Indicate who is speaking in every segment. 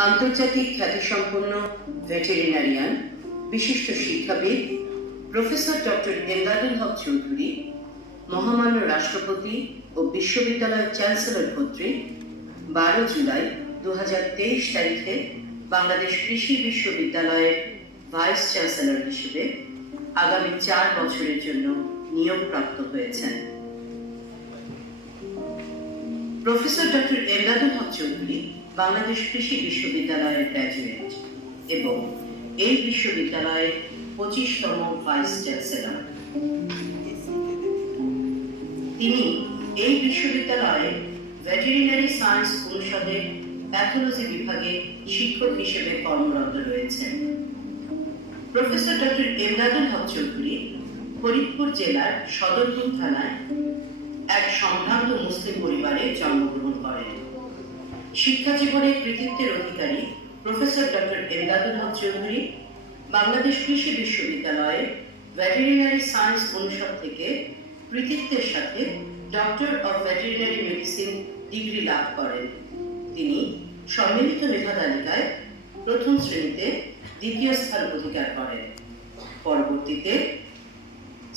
Speaker 1: আন্তর্জাতিক খ্যাতিসম্পন্ন ভেটেরিনারিয়ান, বিশিষ্ট শিক্ষাবিদ, প্রফেসর ডক্টর এমদাদুল হক চৌধুরী, মহামান্য রাষ্ট্রপতি ও বিশ্ববিদ্যালয়ের চ্যান্সেলর কর্তৃক বারো জুলাই দুই হাজার তেইশ তারিখে বাংলাদেশ কৃষি বিশ্ববিদ্যালয়ের ভাইস চ্যান্সেলর হিসেবে আগামী চার বছরের জন্য নিয়োগপ্রাপ্ত হয়েছেন। প্রফেসর ডক্টর এমদাদুল হক চৌধুরী বাংলাদেশ কৃষি বিশ্ববিদ্যালয়ের গ্র্যাজুয়েট এবং এই বিশ্ববিদ্যালয়ের পঁচিশতম ভাইস চ্যান্সেলর তিনি এই বিশ্ববিদ্যালয়ে ভেটেরিনারি সায়েন্স অনুষদে প্যাথোলজি বিভাগে শিক্ষক হিসেবে কর্মরত রয়েছেন। প্রফেসর ডক্টর এমদাদুল হক চৌধুরী ফরিদপুর জেলার সদরপুর থানায় এক সম্ভ্রান্ত মুসলিম পরিবারে জন্মগ্রহণ করেন। শিক্ষা জীবনে কৃতিত্বের অধিকারী প্রফেসর ডক্টর এমদাদুল হক চৌধুরী, বাংলাদেশ কৃষি বিশ্ববিদ্যালয়ে ভেটেরিনারি সায়েন্স অনুষদ থেকে কৃতিত্বের সাথে doctor of veterinary medicine degree লাভ করেন। তিনি সম্মিলিত মেধা তালিকায় প্রথম শ্রেণীতে দ্বিতীয় স্থান অধিকার করেন। পরবর্তীতে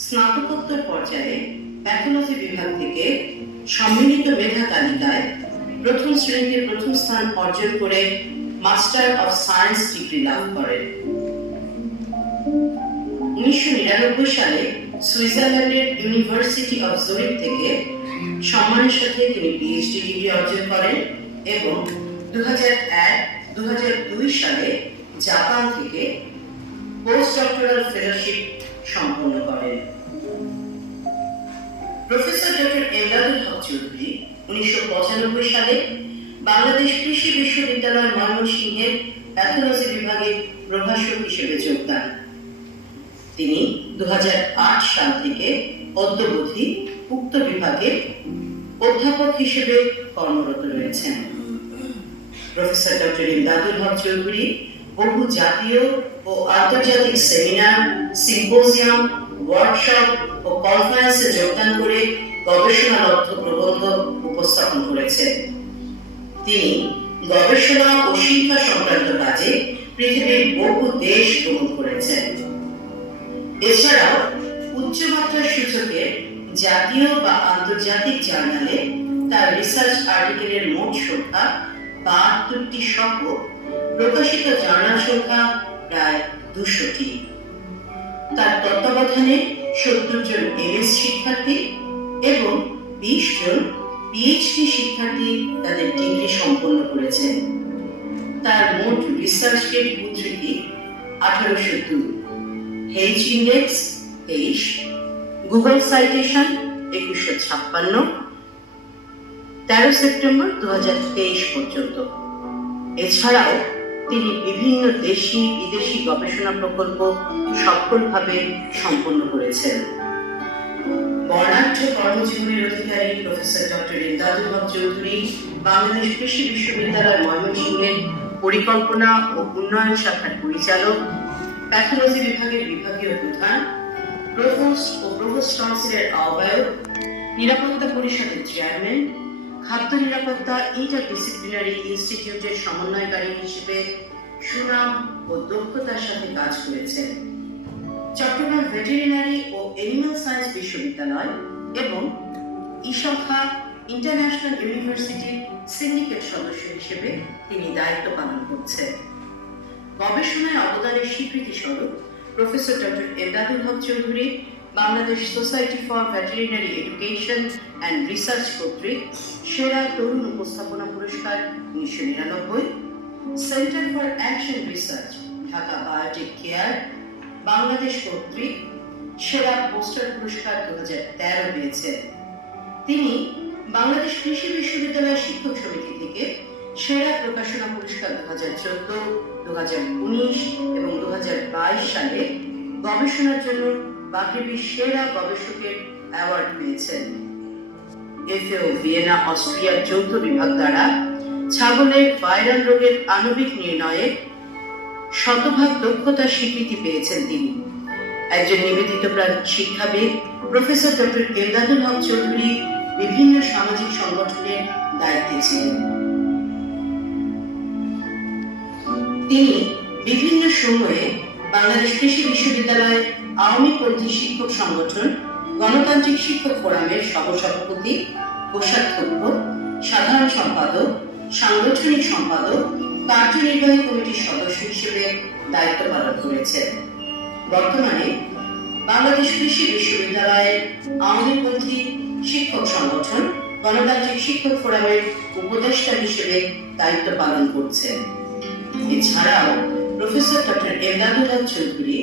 Speaker 1: স্নাতকোত্তর পর্যায়ে প্যাথোলজি বিভাগ থেকে সম্মিলিত মেধা তালিকায় প্রথম শ্রেণীতে প্রথম স্থান অর্জন করে মাস্টার অফ সায়েন্স ডিগ্রি লাভ করেন উনিশশো নিরানব্বই সালে সুইজারল্যান্ডের ইউনিভার্সিটি অফ থেকে সম্মানের সাথে তিনি পিএইচডি ডিগ্রি অর্জন করেন এবং দু হাজার সালে জাপান থেকে পোস্ট ডক্টরাল ফেলোশিপ সম্পন্ন করেন। প্রফেসর ডক্টর এমদাদুল হক চৌধুরী উনিশশো পঁচানব্বই সালে বাংলাদেশ কৃষি বিশ্ববিদ্যালয় ময়মনসিংহের প্যাথোলজি বিভাগে প্রভাষক হিসেবে যোগদান। তিনি দু সাল থেকে অদ্যবধি উক্ত বিভাগে অধ্যাপক হিসেবে কর্মরত রয়েছেন। প্রফেসর ডক্টর ইমদাদুল হক চৌধুরী বহু জাতীয় ও আন্তর্জাতিক সেমিনার সিম্পোজিয়াম ওয়ার্কশপ ও কনফারেন্সে যোগদান করে গবেষণালব্ধ প্রবন্ধ উপস্থাপন করেছেন। তিনি গবেষণা ও শিক্ষা সংক্রান্ত কাজে পৃথিবীর বহু দেশ ভ্রমণ করেছেন। এছাড়াও উচ্চমাত্রার সূচকে জাতীয় বা আন্তর্জাতিক জার্নালে তার রিসার্চ আর্টিকেলের মোট সংখ্যা বাহাত্তরটি সহ প্রকাশিত জার্নাল সংখ্যা প্রায় দুশোটি। তার তত্ত্বাবধানে সত্তর জন এমএস শিক্ষার্থী এবং বিশ জন পিএইচডি শিক্ষার্থী তাদের ডিগ্রি সম্পন্ন করেছেন। তার মোট রিসার্চ গেট উদ্ধৃতি আঠারোশো দুই। হেলথ ইন্ডেক্স তেইশ। গুগল সাইটেশন একুশশো ছাপ্পান্ন। তেরো সেপ্টেম্বর দু পর্যন্ত। এছাড়াও তিনি বিভিন্ন দেশি, বিদেশি গবেষণা প্রকল্প সফলভাবে সম্পন্ন করেছেন। বর্ণাঢ্য কর্মজীবনের অধিকারী প্রফেসর ডক্টর ইমদাদুল চৌধুরী বাংলাদেশ কৃষি বিশ্ববিদ্যালয় ময়মনসিংহের পরিকল্পনা ও উন্নয়ন শাখার পরিচালক, প্যাথোলজি বিভাগের বিভাগীয় প্রধান, প্রভোস্ট ও প্রভোস্ট কাউন্সিলের আহ্বায়ক, নিরাপত্তা পরিষদের চেয়ারম্যান খাদ্য নিরাপত্তা ইন্টার ডিসিপ্লিনারি ইনস্টিটিউটের সমন্বয়কারী হিসেবে সুনাম ও দক্ষতার সাথে কাজ করেছেন। চট্টগ্রাম ভেটেরিনারি ও এনিম্যাল সায়েন্স বিশ্ববিদ্যালয় এবং ইশাখা ইন্টারন্যাশনাল ইউনিভার্সিটির সিন্ডিকেট সদস্য হিসেবে তিনি দায়িত্ব পালন করছেন। গবেষণায় অবদানের স্বীকৃতি স্বরূপ professor doctor Emdadul Haque Chowdhury Bangladesh society for veterinary education and research কর্তৃক সেরা তরুণ উপস্থাপনা পুরস্কার উনিশশো নিরানব্বই। Centre for action research Dhaka biotech care Bangladesh কর্তৃক সেরা পোস্টার পুরস্কার দু হাজার তেরো পেয়েছেন তিনি বাংলাদেশ কৃষি বিশ্ববিদ্যালয় শিক্ষক সমিতি থেকে সেরা প্রকাশনা পুরস্কার দু হাজার চোদ্দ দু হাজার উনিশ এবং দু হাজার বাইশ সালে গবেষণার জন্য বাকৃবির সেরা গবেষকের অ্যাওয়ার্ড পেয়েছেন। এফএও ভিয়েনা অস্ট্রিয়ার যৌথ বিভাগ দ্বারা ছাগলের ভাইরাল রোগের আণবিক নির্ণয়ে শতভাগ দক্ষতার স্বীকৃতি পেয়েছেন তিনি। একজন নিবেদিত প্রাণ শিক্ষাবিদ, প্রফেসর ডক্টর এমদাদুল হক চৌধুরী বিভিন্ন সামাজিক সংগঠনের দায়িত্বে ছিলেন। তিনি বিভিন্ন সময়ে বাংলাদেশ কৃষি বিশ্ববিদ্যালয় আওয়ামী পন্থী শিক্ষক সংগঠন, গণতান্ত্রিক শিক্ষক ফোরামের সহসভাপতি, কোষাধ্যক্ষ, সাধারণ সম্পাদক, সাংগঠনিক সম্পাদক, কার্যনির্বাহী কমিটির সদস্য হিসেবে দায়িত্ব পালন করেছেন। বর্তমানে বাংলাদেশ কৃষি বিশ্ববিদ্যালয়ের আওয়ামীপন্থী শিক্ষক সংগঠন, গণতান্ত্রিক শিক্ষক ফোরামের উপদেষ্টা হিসেবে দায়িত্ব পালন করছেন। এছাড়াও প্রফেসর ডক্টর এমদাদুল্লাহ চৌধুরী